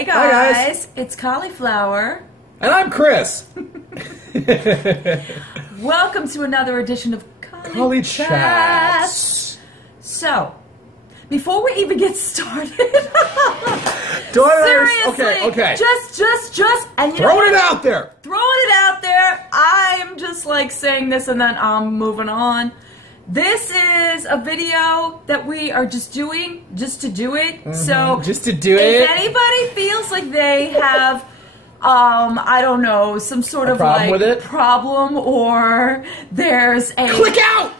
Hey guys. Hi guys, it's Cauliflower. and I'm Chris. Welcome to another edition of Choly Chats. So, before we even get started, Seriously, okay. Just, and you know Throwing what? it out there. Throwing it out there. I'm just like saying this and then I'm moving on. This is a video that we are just doing, just to do it. So, just to do if it. anybody feels like they have, I don't know, some sort of problem with it? problem, or there's a Click out!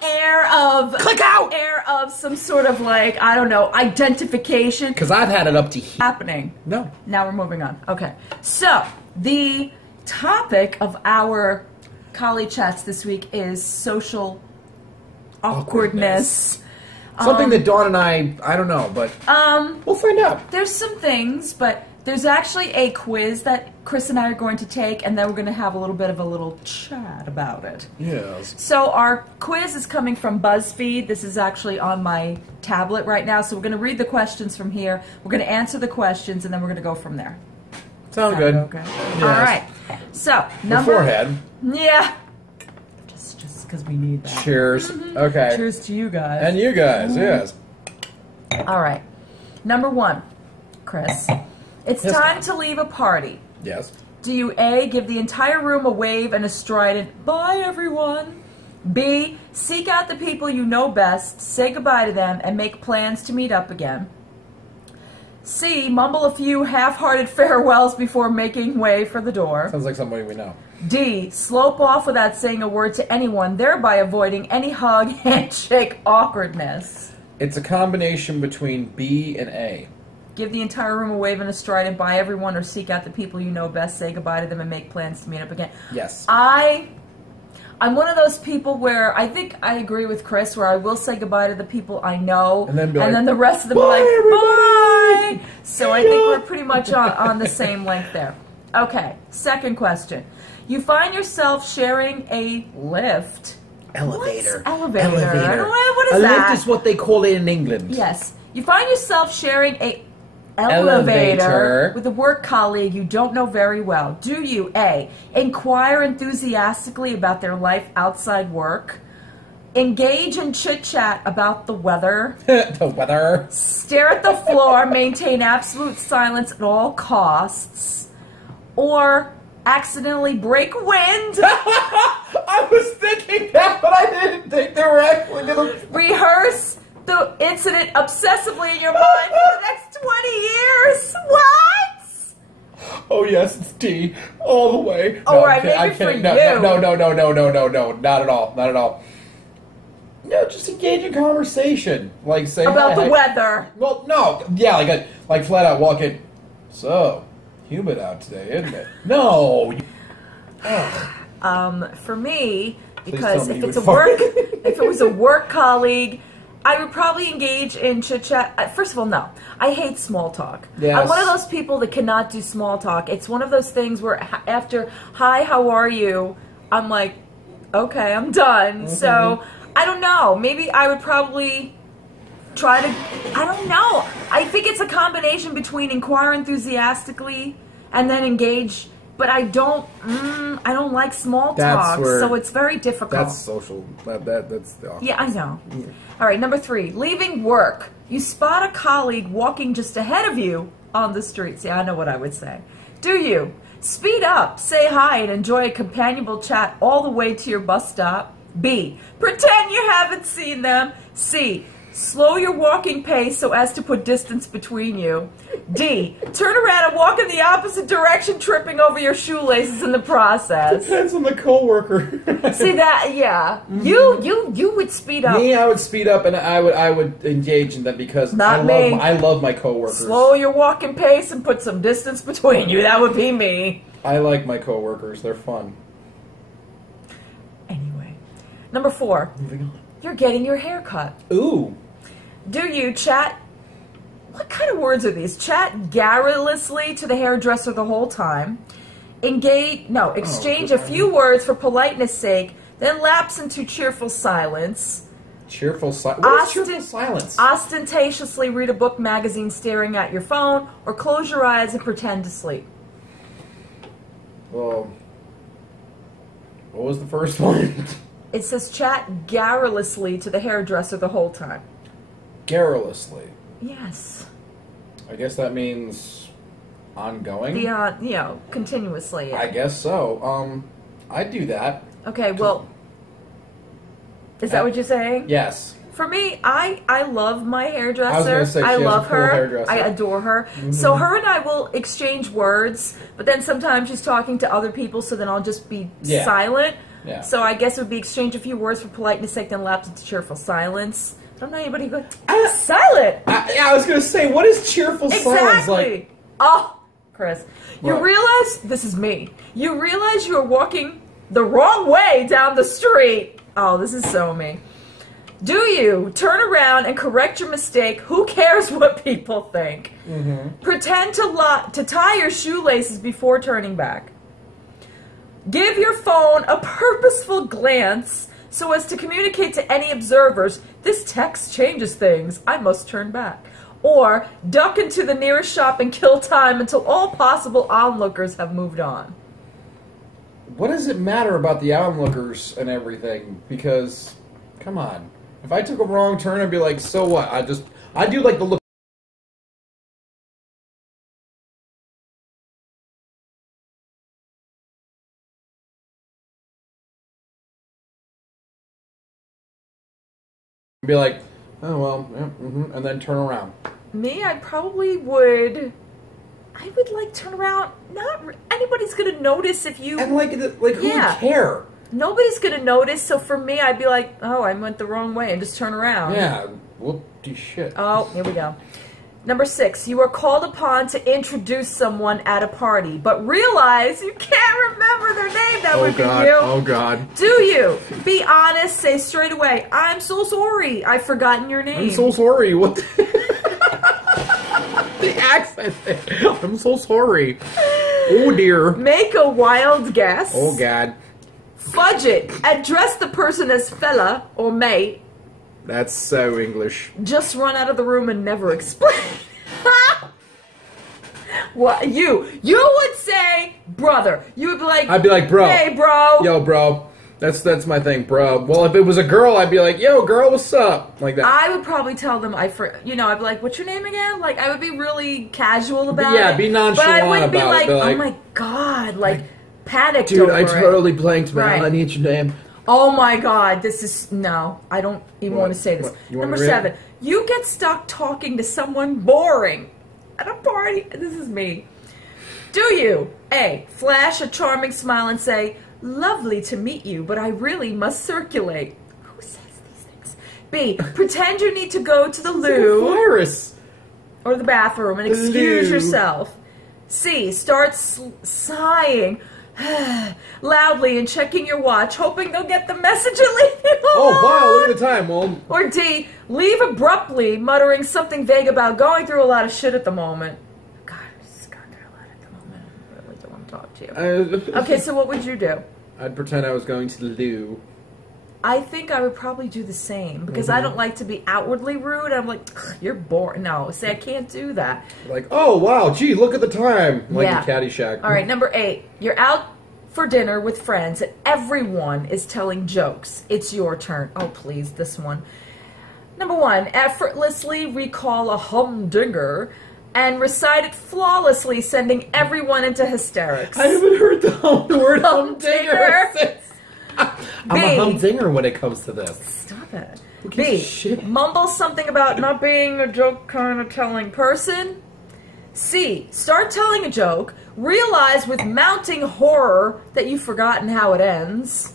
Click out! Air of some sort of like, I don't know, identification. Because I've had it up to here. Happening. No. Now we're moving on. Okay. So, the topic of our Choly Chats this week is social awkwardness. Something that Dawn and I don't know, but we'll find out. There's some things, but there's actually a quiz that Chris and I are going to take, and then we're going to have a little bit of a little chat about it. Yes. So our quiz is coming from Buzzfeed. This is actually on my tablet right now, so we're going to read the questions from here. We're going to answer the questions, and then we're going to go from there. Sounds good. Okay. Yes. All right. So, Forehead. Yeah. Just because we need that. Cheers. Okay. Cheers to you guys. And you guys, yes. All right. Number one, Chris. It's Yes, time ma'am. to leave a party. Yes. Do you A, give the entire room a wave and a strident, bye everyone? B, seek out the people you know best, say goodbye to them, and make plans to meet up again? C, mumble a few half-hearted farewells before making way for the door? Sounds like somebody we know. D, slope off without saying a word to anyone, thereby avoiding any hug, handshake awkwardness? It's a combination between B and A. Give the entire room a wave and a stride and bye everyone, or seek out the people you know best, say goodbye to them, and make plans to meet up again. Yes. I'm one of those people where I think I agree with Chris, where I will say goodbye to the people I know, And then be like, the rest of them "Bye, are like, everybody!" bye! So I think we're pretty much on the same length there. Okay, second question. You find yourself sharing a lift. Elevator. What's elevator? Elevator. What is a that? lift is what they call it in England. Yes. You find yourself sharing a elevator Elevator. with a work colleague you don't know very well. Do you A, inquire enthusiastically about their life outside work? Engage in chit-chat about the weather? The weather. Stare at the floor, maintain absolute silence at all costs? Or accidentally break wind? I was thinking that, but I didn't think they were actually going to... Rehearse the incident obsessively in your mind for the next 20 years? What? Oh, yes, it's D. All the way. Oh, right, I'm maybe for kidding. you. No. Not at all. Not at all. No, just engage in conversation. Like, say About hi, the weather. Well, no. Yeah, like flat out walk in. So, humid out today, isn't it? No. For me, Please because tell me if you it's a would fart. work, if it was a work colleague, I would probably engage in chit chat. First of all, no, I hate small talk. Yes. I'm one of those people that cannot do small talk. It's one of those things where after "Hi, how are you?" I'm like, okay, I'm done. So I don't know. Maybe I would probably try to. I don't know. I think it's a combination between inquire enthusiastically and then engage. But I don't like small talk, so it's very difficult. That's social. That's the awkward. Yeah, I know. All right, number 3, leaving work. You spot a colleague walking just ahead of you on the street. See, I know what I would say. Do you speed up, say hi, and enjoy a companionable chat all the way to your bus stop? B, pretend you haven't seen them. C, slow your walking pace so as to put distance between you. D, turn around and walk in the opposite direction, tripping over your shoelaces in the process. Depends on the coworker. See that? Yeah. You would speed up. Me, I would speed up and I would engage in that because I love my coworkers. Slow your walking pace and put some distance between you. That would be me. I like my coworkers. They're fun. Anyway, number 4. Moving on. You're getting your hair cut. Ooh. Do you chat? What kind of words are these? Chat garrulously to the hairdresser the whole time. Exchange a few words for politeness sake, then lapse into cheerful silence. Cheerful silence. What is cheerful silence? Ostentatiously read a book, magazine, staring at your phone, or close your eyes and pretend to sleep. Well, what was the first one? It says chat garrulously to the hairdresser the whole time. Garrulously. Yes. I guess that means ongoing. Continuously. Yeah. I guess so. I'd do that. Okay, well, is that what you're saying? Yes. For me, I love my hairdresser. I was gonna say, she love has a cool her. hairdresser. I adore her. So her and I will exchange words, but then sometimes she's talking to other people, so then I'll just be silent. Yeah. So I guess it would be exchange a few words for politeness sake, then lapse into cheerful silence. I don't know anybody who goes, silent! I was going to say, what is cheerful silence like? Oh, Chris. You realize, this is me, you realize you are walking the wrong way down the street. Oh, this is so me. Do you turn around and correct your mistake? Who cares what people think? Pretend to tie your shoelaces before turning back. Give your phone a purposeful glance so as to communicate to any observers, this text changes things, I must turn back. Or duck into the nearest shop and kill time until all possible onlookers have moved on. What does it matter about the onlookers and everything? Because, come on. If I took a wrong turn, I'd be like, so what? I do like the look. Be like, oh well, yeah, and then turn around. Me, I probably would. I would like turn around. Not anybody's gonna notice if you. And like who would care? Nobody's gonna notice. So for me, I'd be like, oh, I went the wrong way, and just turn around. Yeah, whoop de shit. Oh, here we go. Number 6, you are called upon to introduce someone at a party, but realize you can't remember their name. That would be you. Oh, God. Do you? Be honest. Say straight away, I'm so sorry. I've forgotten your name. I'm so sorry. What the... the accent. I'm so sorry. Oh, dear. Make a wild guess. Oh, God. Fudge it. Address the person as fella or mate. That's so English. Just run out of the room and never explain. What you would say, brother. You would be like, I'd be like, bro. Hey, bro. Yo, bro. That's my thing, bro. Well, if it was a girl, I'd be like, yo, girl, what's up? Like that. I would probably tell them I'd be like, what's your name again? Like, I would be really casual about it. Yeah, be nonchalant about it. But I wouldn't be like, oh my God, like panicked dude, over I totally blanked, man. Right. I need your name. Oh my God, this is, no, I don't even want to say this. Number 7, you get stuck talking to someone boring at a party. This is me. Do you? A, flash a charming smile and say, lovely to meet you, but I really must circulate. Who says these things? B, pretend you need to go to the loo. Virus. Or the bathroom and excuse yourself. C, start sighing loudly and checking your watch, hoping they'll get the message and leave you alone. Oh, wow, look at the time. Well, or D, leave abruptly, muttering something vague about going through a lot of shit at the moment. God, I just got through a lot at the moment. I really don't want to talk to you. Okay, so what would you do? I'd pretend I was going to the loo. I think I would probably do the same, because I don't like to be outwardly rude. I'm like, you're boring. No, see, I can't do that. Like, oh, wow, gee, look at the time. Like in Caddyshack. All right, number 8. You're out for dinner with friends, and everyone is telling jokes. It's your turn. Oh, please, this one. Number 1, effortlessly recall a humdinger and recite it flawlessly, sending everyone into hysterics. I haven't heard the word humdinger since. I'm a humdinger when it comes to this. Stop it. B, mumble something about not being a joke kind of telling person. C, start telling a joke, realize with mounting horror that you've forgotten how it ends.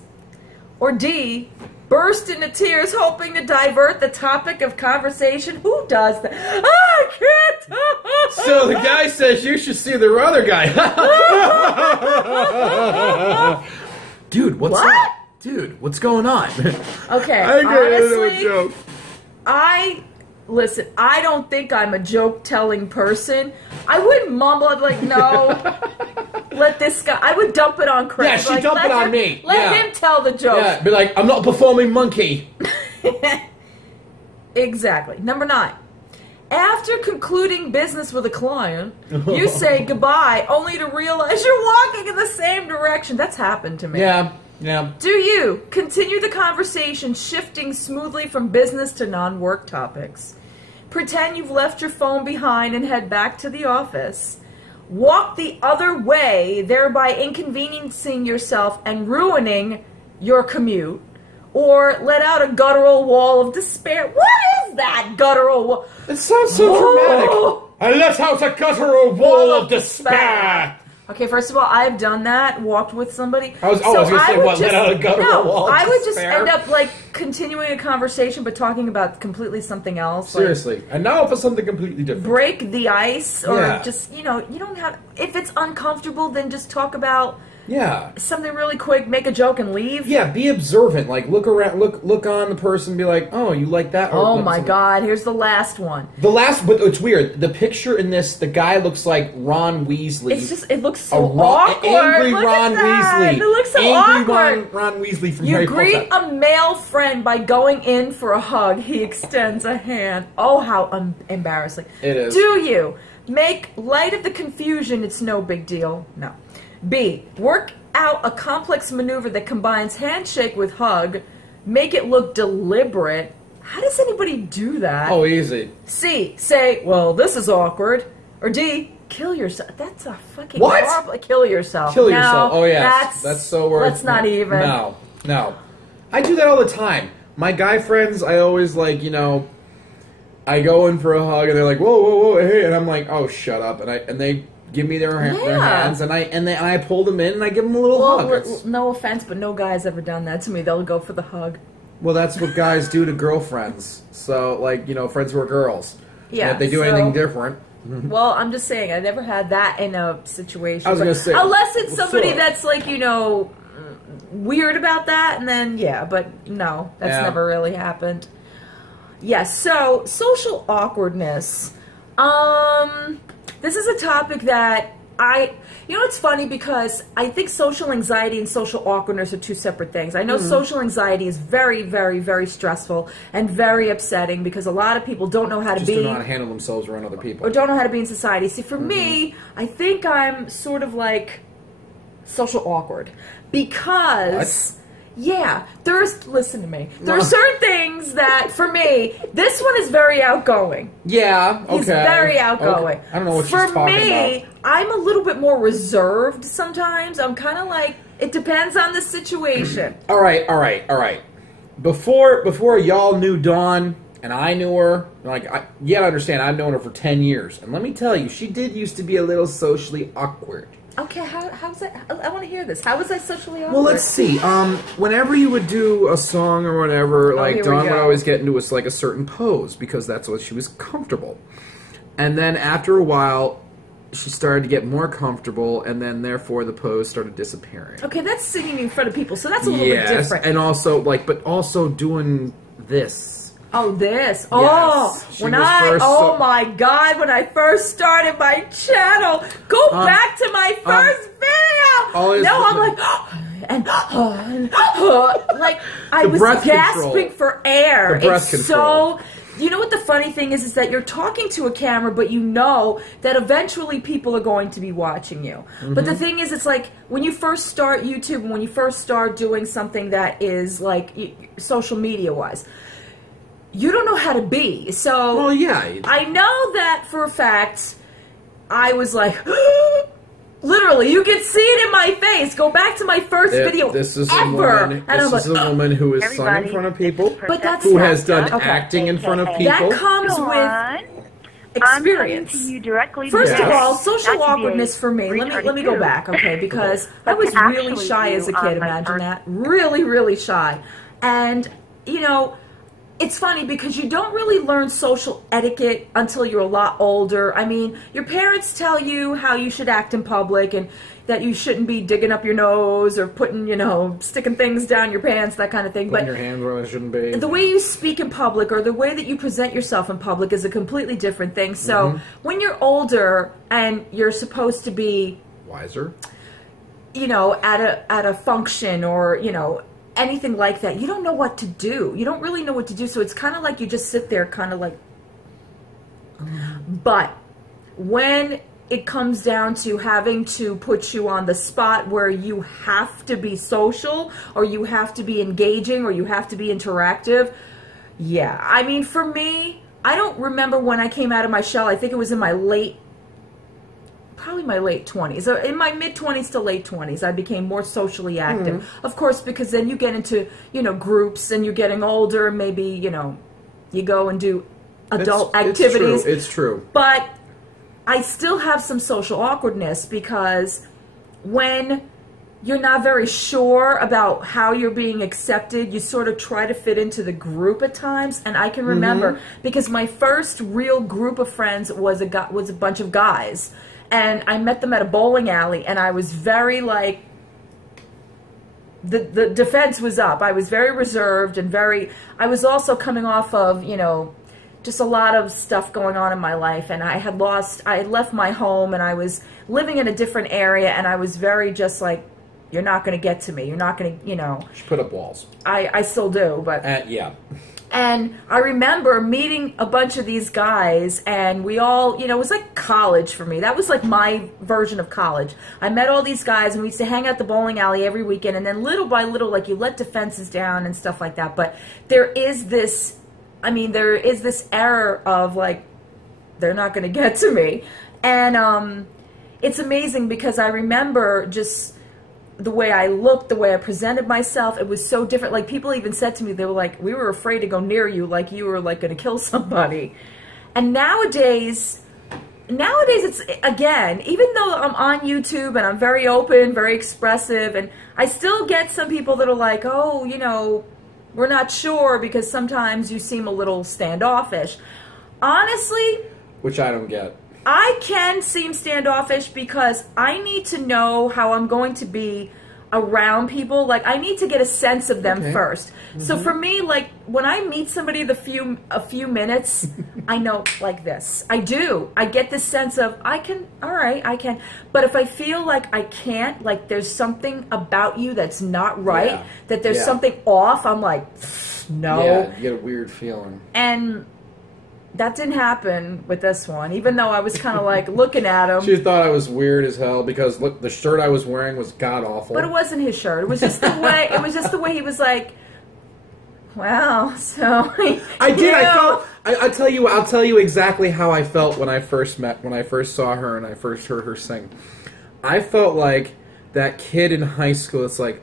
Or D, burst into tears hoping to divert the topic of conversation. Who does that? I can't. So the guy says you should see the other guy. Dude, what's up? Dude, what's going on? Okay, honestly, listen, I don't think I'm a joke-telling person. I wouldn't mumble. I'd be like, no, let this guy. I would dump it on Chris. Yeah, dump it on me. Let him tell the joke. Yeah, be like, I'm not a performing monkey. Exactly. Number 9. After concluding business with a client, you say goodbye only to realize you're walking in the same direction. That's happened to me. Yeah, yeah. Do you continue the conversation shifting smoothly from business to non-work topics? Pretend you've left your phone behind and head back to the office. Walk the other way, thereby inconveniencing yourself and ruining your commute. Or let out a guttural wall of despair. What is that guttural wall? It sounds so dramatic. I let out a guttural wall of despair. Okay, first of all, I've done that, walked with somebody. I was going to say, what, let out a guttural wall of despair? I would just end up, like, continuing a conversation, but talking about completely something else. Seriously. Like, and now for something completely different. Break the ice, or just, you know, you don't have... If it's uncomfortable, then just talk about... Yeah. Something really quick, make a joke and leave. Yeah, be observant. Like, look around, look on the person, be like, oh, you like that? Oh my God, here's the last one. The last, but it's weird. The picture in this, the guy looks like Ron Weasley. It's just, it looks so awkward. Angry Look Ron at that. Weasley. It looks so angry awkward. Ron Weasley from Harry Potter. You greet a male friend by going in for a hug. He extends a hand. Oh, how embarrassing. It is. Do you make light of the confusion? It's no big deal. No. B, work out a complex maneuver that combines handshake with hug. Make it look deliberate. How does anybody do that? Oh, easy. C, say, well, this is awkward. Or D, kill yourself. That's a fucking what? horrible. Kill yourself. Kill no, yourself. Oh, yeah. That's so worth. Let's not even. No. I do that all the time. My guy friends, I always, like, you know, I go in for a hug and they're like, whoa, whoa, whoa, hey, and I'm like, oh, shut up, and they give me their hands, and I pull them in, and I give them a little hug. No offense, but no guy's ever done that to me. They'll go for the hug. Well, that's what guys do to girlfriends. So, like, you know, friends who are girls. Yeah. And if they do anything different. Well, I'm just saying, I never had that in a situation. I was going to say. Unless it's somebody that's, like, you know, weird about that, and then, yeah, but no, that's never really happened. Yes, so, social awkwardness. This is a topic that you know, it's funny because I think social anxiety and social awkwardness are two separate things. I know social anxiety is very, very, very stressful and very upsetting because a lot of people don't know how to be. Just don't know how to handle themselves around other people. Or don't know how to be in society. See, for me, I think I'm sort of social awkward because... What? Yeah, listen to me. There are certain things that, for me, this one is very outgoing. Yeah, okay. He's very outgoing. Okay. I don't know what she's talking about. For me, I'm a little bit more reserved sometimes. I'm kind of like, it depends on the situation. All right. Before y'all knew Dawn and I knew her, like, you gotta understand, I've known her for 10 years. And let me tell you, she did used to be a little socially awkward. Okay, how's that? I want to hear this. How was I socially awkward? Well, let's see. Whenever you would do a song or whatever, like, Dawn would always get into a certain pose because that's what she was comfortable. And then after a while, she started to get more comfortable, and then therefore the pose started disappearing. Okay, that's singing in front of people, so that's a little bit different. And also, but also doing this. Oh, this. Yes. Oh my God, when I first started my channel, go back to my first video. I'm like, like, I was gasping for air. Breath control. You know what the funny thing is that you're talking to a camera, but you know that eventually people are going to be watching you. But the thing is, it's like, when you first start YouTube, and when you first start doing something that is, like, social media-wise, you don't know how to be. So, well, yeah. I know that for a fact, I was like, literally, you can see it in my face. Go back to my first video This is ever. a woman who is sung in front of people, but that's who has done acting in front of people. That comes with experience. I'm you directly. First of all, social awkwardness for me. Let me go back, okay? Because I was really shy as a kid. Imagine that. Really, really shy. And, you know, it's funny because you don't really learn social etiquette until you're a lot older. I mean, your parents tell you how you should act in public and that you shouldn't be digging up your nose or putting, you know, sticking things down your pants, that kind of thing. Putting your hands where they shouldn't be. The way you speak in public or the way that you present yourself in public is a completely different thing. So when you're older and you're supposed to be wiser, you know, at a function or, you know, anything like that, you don't know what to do. You don't really know what to do. So it's kind of like you just sit there kind of like, but when it comes down to having to put you on the spot where you have to be social or you have to be engaging or you have to be interactive, yeah. I mean, for me, I don't remember when I came out of my shell. I think it was in my probably my late 20s. In my mid-20s to late 20s, I became more socially active. Of course, because then you get into, you know, groups and you're getting older and maybe, you know, you go and do adult activities. It's true. But I still have some social awkwardness because when you're not very sure about how you're being accepted, you sort of try to fit into the group at times. And I can remember because my first real group of friends was a bunch of guys. And I met them at a bowling alley, and I was very, like, the defense was up. I was very reserved and I was also coming off of, you know, just a lot of stuff going on in my life, and I had left my home, and I was living in a different area, and I was very just like, you're not going to get to me. You're not going to, you know. You should put up walls. I still do, but. Yeah. And I remember meeting a bunch of these guys, and we all, you know, it was like college for me. That was like my version of college. I met all these guys, and we used to hang out the bowling alley every weekend, and then little by little, like, you let defenses down and stuff like that. But there is this, I mean, there is this error of, like, they're not going to get to me. And it's amazing because I remember just the way I looked, the way I presented myself, it was so different. Like, people even said to me, they were like, we were afraid to go near you, like you were, like, going to kill somebody. And nowadays it's, again, even though I'm on YouTube and I'm very open, very expressive, and I still get some people that are like, oh, you know, we're not sure because sometimes you seem a little standoffish. Honestly, which I don't get. I can seem standoffish because I need to know how I'm going to be around people. Like, I need to get a sense of them first. So for me, like, when I meet somebody a few minutes, I know, like, this. I do. I get this sense of, all right, I can. But if I feel like I can't, like, there's something about you that's not right, that there's something off, I'm like, no. Yeah, you get a weird feeling. And that didn't happen with this one, even though I was kind of like looking at him. She thought I was weird as hell because, look, the shirt I was wearing was god awful. But it wasn't his shirt. It was just the way. It was just the way he was like, wow. So I did. I felt. I'll tell you exactly how I felt when I first saw her and I first heard her sing. I felt like that kid in high school. It's like,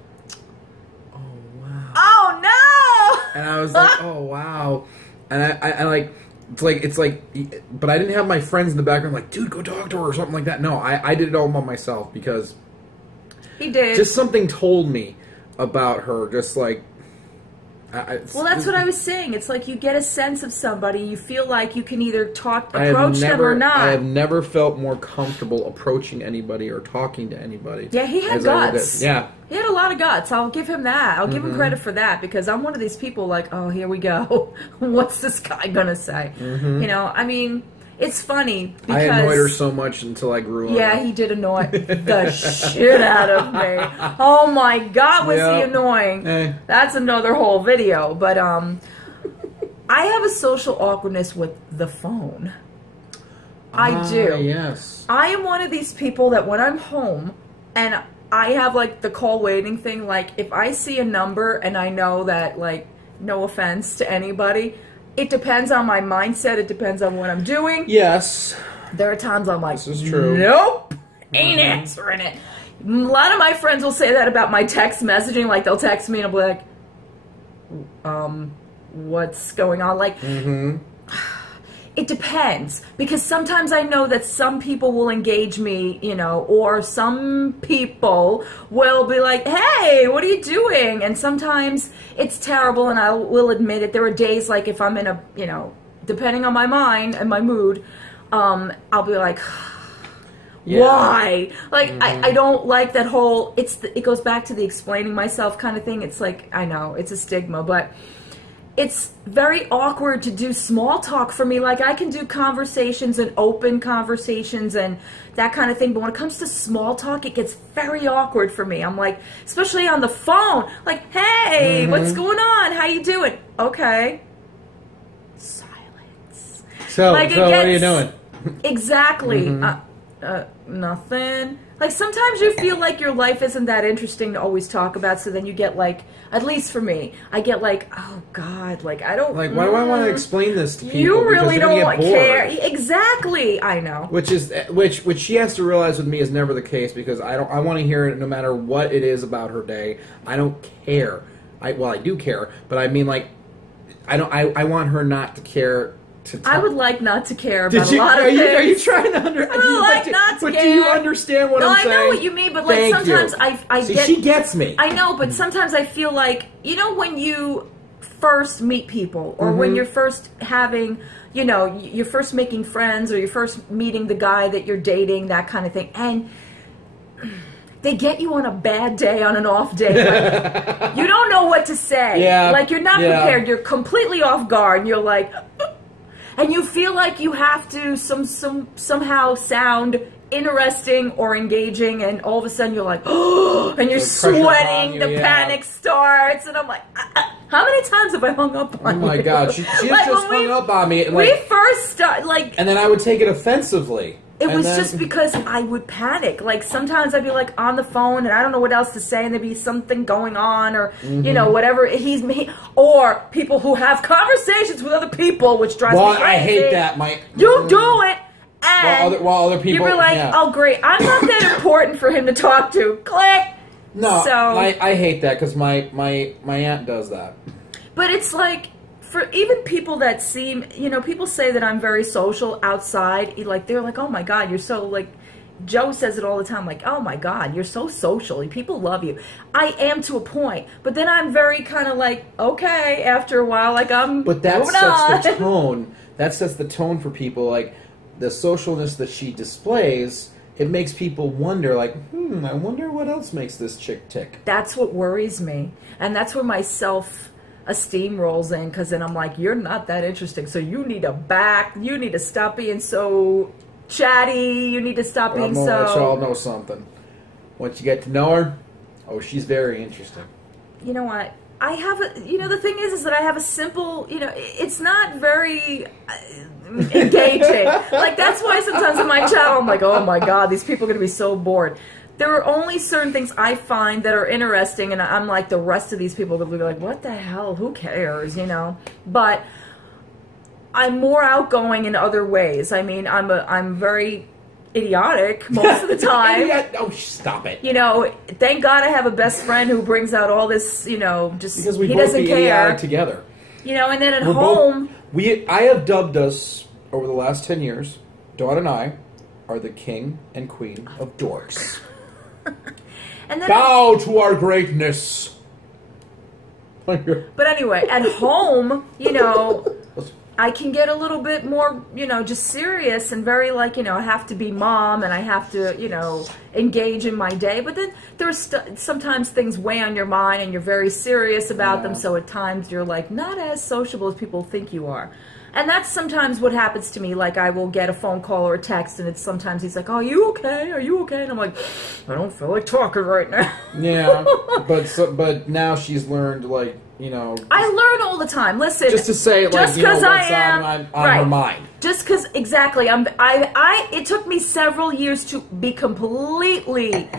oh wow. Oh no. And I was like, oh wow. And I like. It's like, but I didn't have my friends in the background like, dude, go talk to her or something like that. No, I did it all by myself because he did. Just something told me about her. Just like, well, that's what I was saying. It's like you get a sense of somebody. You feel like you can either approach them or not. I have never felt more comfortable approaching anybody or talking to anybody. Yeah, he had guts. Yeah. He had a lot of guts. I'll give him that. I'll give him credit for that because I'm one of these people like, oh, here we go. What's this guy going to say? You know, I mean, it's funny because I annoyed her so much until I grew up. Yeah, he did annoy the shit out of me. Oh my God, was he annoying? That's another whole video. But I have a social awkwardness with the phone. I do. Yes. I am one of these people that when I'm home and I have like the call waiting thing, like if I see a number and I know that, like, no offense to anybody, it depends on my mindset, it depends on what I'm doing. Yes. There are times I'm like, this is true. Nope, ain't answering it. A lot of my friends will say that about my text messaging, like they'll text me and I'll be like, what's going on? Like, it depends, because sometimes I know that some people will engage me, you know, or some people will be like, hey, what are you doing? And sometimes it's terrible, and I will admit it. There are days, like, if I'm in a, you know, depending on my mind and my mood, I'll be like, why? Like, I don't like that whole, it goes back to the explaining myself kind of thing. It's like, I know, it's a stigma, but it's very awkward to do small talk for me. Like, I can do conversations and open conversations and that kind of thing, but when it comes to small talk, it gets very awkward for me. I'm like, especially on the phone, like, hey, what's going on? How you doing? Okay. Silence. So, like, so what are you doing? Exactly. Nothing. Like, sometimes you feel like your life isn't that interesting to always talk about, so then you get like, at least for me, I get like, oh God, like, I don't... Like, why do I want to explain this to people? You really don't care. Exactly, I know. Which she has to realize with me is never the case, because I want to hear it no matter what it is about her day. I don't care. I do care, but I mean, like, I want her not to care. I would like not to care about a lot of things. Are you trying to understand? I would like not to care. But do you understand what I'm saying? No, I know what you mean, but like sometimes I See, she gets me. I know, but sometimes I feel like, you know, when you first meet people, or when you're first having, you know, you're first making friends, or you're first meeting the guy that you're dating, that kind of thing, and they get you on a bad day, on an off day. Like, you don't know what to say. Yeah. Like, you're not prepared. You're completely off guard. And you're like... And you feel like you have to somehow sound interesting or engaging, and all of a sudden you're like, oh, and you're sweating, the panic starts, and I'm like, how many times have I hung up on you? Oh my God, she like, just hung up on me. And we like, first started, like... And then I would take it offensively. It was just because I would panic. Like, sometimes I'd be like on the phone and I don't know what else to say, and there'd be something going on, or you know, whatever. Or people who have conversations with other people, which drives me crazy. I hate that, Mike. You do it, and while other people, you were like, oh great, I'm not that important for him to talk to. Click. No, so I hate that, because my aunt does that. But it's like, for even people that seem, you know, people say that I'm very social outside. Like, they're like, oh my God, you're so, like, Joe says it all the time, like, oh my God, you're so social. People love you. I am to a point. But then I'm very kind of like, okay, after a while, like, But that sets the tone. That sets the tone for people. Like, the socialness that she displays, it makes people wonder, like, I wonder what else makes this chick tick. That's what worries me. And that's where my self-esteem rolls in, because then I'm like, you're not that interesting, so you need to stop being so chatty, you need to stop being so... Let y'all know something. Once you get to know her, oh, she's very interesting. You know what? I have a, you know, the thing is that I have a simple, you know, it's not very engaging. Like, that's why sometimes in my channel I'm like, oh my God, these people are going to be so bored. There are only certain things I find that are interesting, and I'm like, the rest of these people will be like, what the hell, who cares, you know? But I'm more outgoing in other ways. I mean, I'm very idiotic most of the time. Oh, stop it. You know, thank God I have a best friend who brings out all this, you know, just, because we he both doesn't be care. idiotic together. You know, and then at home... I have dubbed us, over the last 10 years, Dawn and I are the king and queen of dorks. And then bow to our greatness. But anyway, at home, you know, I can get a little bit more, you know, just serious and very, like, you know, I have to be mom and I have to, you know, engage in my day. But then there's sometimes things weigh on your mind and you're very serious about them. So at times you're like not as sociable as people think you are. And that's sometimes what happens to me. Like, I will get a phone call or a text, and it's sometimes he's like, oh, are you okay? Are you okay? And I'm like, I don't feel like talking right now. Yeah, but now she's learned, like, you know. I learn all the time. Listen. Just to say, like, just you know, what's on her mind. Just because, exactly. It took me several years to be completely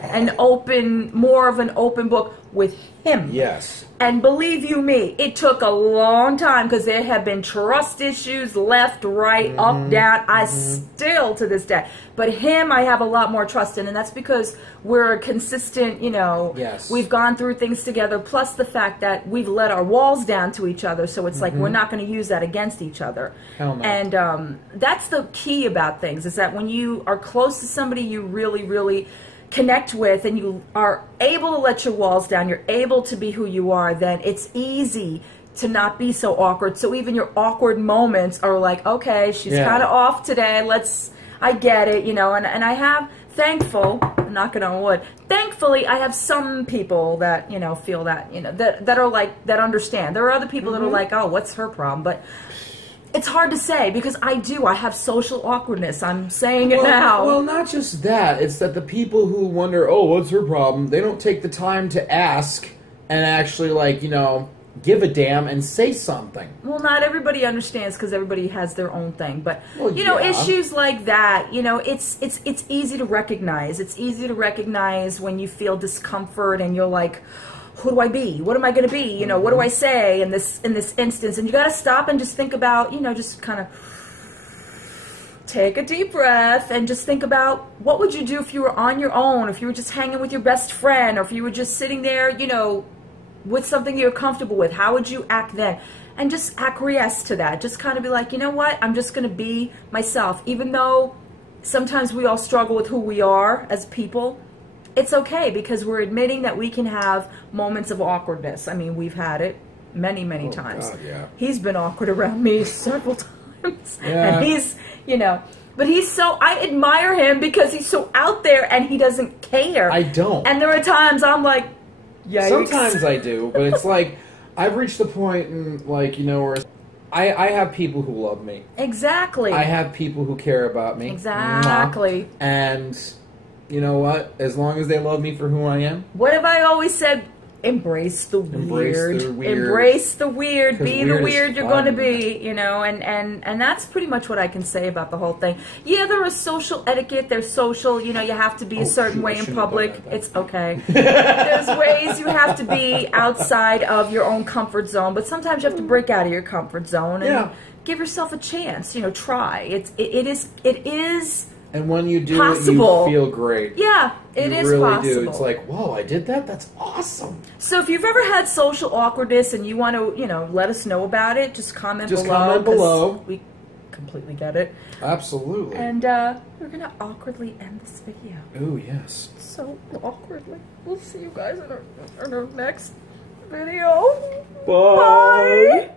more of an open book with him. Yes. And believe you me, it took a long time, because there have been trust issues left, right, up, down. I still, to this day. But him, I have a lot more trust in, and that's because we're consistent, you know. Yes. We've gone through things together, plus the fact that we've let our walls down to each other, so it's like we're not going to use that against each other. Hell no. And that's the key about things, is that when you are close to somebody you really, really connect with, and you are able to let your walls down, you're able to be who you are, then it's easy to not be so awkward. So even your awkward moments are like, okay, she's kind of off today, I get it, you know. And I have thankful, knocking on wood, thankfully I have some people that, you know, feel that, you know, that are like, that understand. There are other people that are like, oh, what's her problem? But it's hard to say because I have social awkwardness. I'm saying it now. Well, not just that. It's that the people who wonder, oh, what's her problem? They don't take the time to ask and actually, like, you know, give a damn and say something. Well, not everybody understands because everybody has their own thing. But, you know, issues like that, you know, it's easy to recognize. It's easy to recognize when you feel discomfort and you're like, who do I be? What am I going to be? You know, what do I say in this instance? And you got to stop and just think about, you know, just kind of take a deep breath and just think about what would you do if you were on your own, if you were just hanging with your best friend, or if you were just sitting there, you know, with something you're comfortable with. How would you act then? And just acquiesce to that. Just kind of be like, you know what? I'm just going to be myself. Even though sometimes we all struggle with who we are as people, it's okay because we're admitting that we can have moments of awkwardness. I mean, we've had it many, many times. God, yeah. He's been awkward around me several times. Yeah. And he's, you know, but he's so, I admire him because he's so out there and he doesn't care. I don't. And there are times I'm like, yikes. Sometimes I do, but it's like, I've reached the point in, like, you know, where I have people who love me. Exactly. I have people who care about me. Exactly. And you know what? As long as they love me for who I am. What have I always said? Embrace the weird. Embrace the weird. Be the weird you're going to be, you know, and that's pretty much what I can say about the whole thing. Yeah, there is social etiquette. There's social, you know, you have to be a certain way in public. It's okay. There's ways you have to be outside of your own comfort zone, but sometimes you have to break out of your comfort zone and give yourself a chance. You know, try. It is. And when you do possible. It, you feel great. Yeah, it is really possible. Do. It's like, whoa, I did that? That's awesome. So if you've ever had social awkwardness and you want to, you know, let us know about it, just comment below. Just comment below. We completely get it. Absolutely. And we're going to awkwardly end this video. Oh, yes. So awkwardly. We'll see you guys in our next video. Bye. Bye.